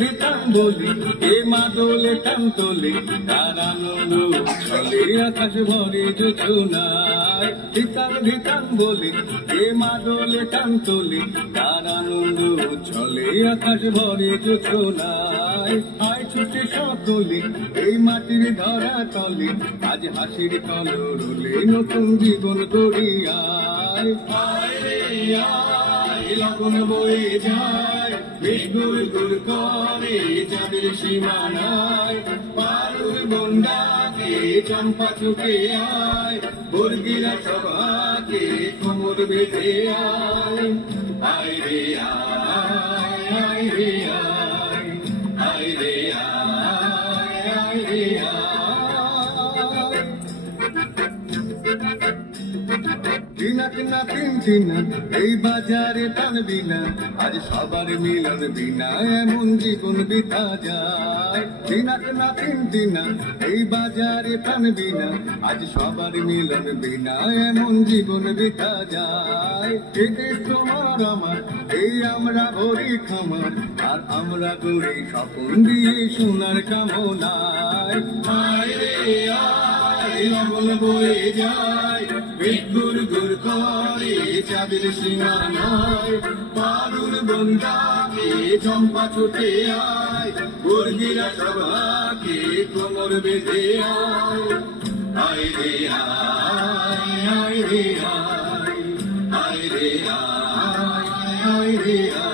ধিতাং বলি এ মাদলে টান তোলে তার আনন্দ চলে আকাশ ভরে যোজনায়। ধিতাং বলি এ মাদলে টান তোলে তার আনন্দ চলে আকাশ ভরে যোজনায়। আয় ছুটে সকলে এই মাটির ধরা তলে আজ হাসির কলরলে নতুন জীবন গড়িয়ায়। আয় রে আয় লগন বয়ে যায় বেশ গুল গুল করে চাঁদের সীমানায়। পারুল বন্দাকে চম্পা চুকে আয় বর্গিরা সভাকে কোমর বেঁধে আয়। আয় রে আয় আয় রে আয় আয় রে আয় আয় রে আয়। দিনাক না তিন দিনা এই বাজারে টানবি না আজ সবার মিলন বিনা এমন জীবন বিতা যায়। দিনাক না তিন দিনা এই বাজারে টানবি না আজ সবার মিলন বিনা এমন জীবন বিতা যায়। এ দেশ তোমার আমার এই আমরা ভরি খামার আর আমরা গড়ি স্বপ্ন দিয়ে সোনার কামনায়। আয় রে আয় লগন বয়ে যায় বেশ গুর গুর করে চাঁদের সীমানায়। পারুল বন্দাকে চম্পা ছুটে আয় বর্গিরা সভাকে কোমর বেঁধে আয়। আয় রে আয় আয় রে আয় আয় রে আয় আয় রে আয়।